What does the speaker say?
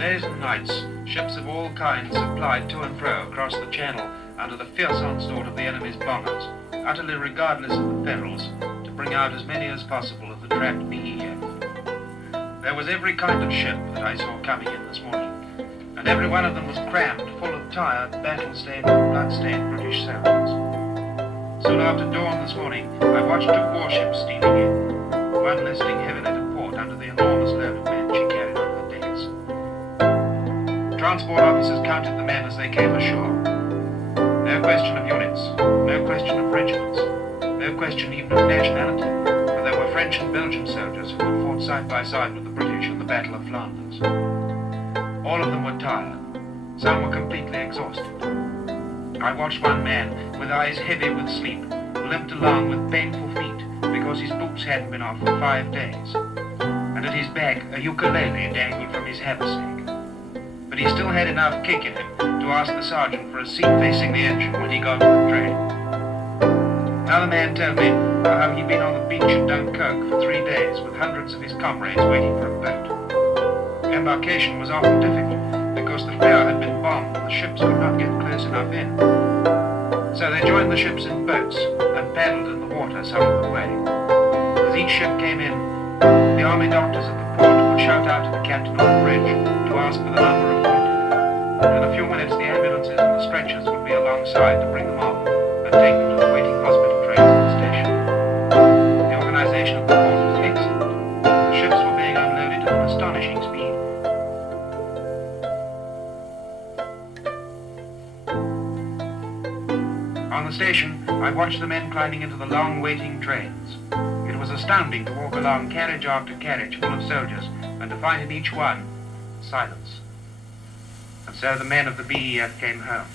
days and nights, ships of all kinds have plied to and fro across the channel under the fierce onslaught of the enemy's bombers, utterly regardless of the perils, to bring out as many as possible of the trapped BEF. There was every kind of ship that I saw coming in this morning, and every one of them was crammed full of tired, battle-stained and blood-stained British sailors. Soon after dawn this morning, I watched two warships steaming in, one listing heavily to port under the enormous load of men she carried on her decks. Transport officers counted the men as they came ashore. No question of units, no question of regiments, no question even of nationality, for there were French and Belgian soldiers who had fought side by side with the British in the Battle of Flanders. All of them were tired, some were completely exhausted. I watched one man, with eyes heavy with sleep, limped along with painful feet because his boots hadn't been off for 5 days, and at his back a ukulele dangling from his haversack. But he still had enough kick in him to ask the sergeant for a seat facing the engine when he got to the train. Another man told me how he'd been on the beach at Dunkirk for 3 days with hundreds of his comrades waiting for a boat. Embarkation was often difficult because the fare had been bombed and the ships could not get close enough in. So they joined the ships in boats and paddled in the water some of the way. As each ship came in, the army doctors at the port would shout out to the captain on the bridge to ask for the number of wounded. In a few minutes the ambulances and the stretchers would be alongside to bring them off and take them to the waiting hospital trains at the station. The organization of the port was excellent. The ships were being unloaded at an astonishing speed. On the station, I watched the men climbing into the long waiting trains. It was astounding to walk along carriage after carriage full of soldiers and to find in each one silence. And so the men of the BEF came home.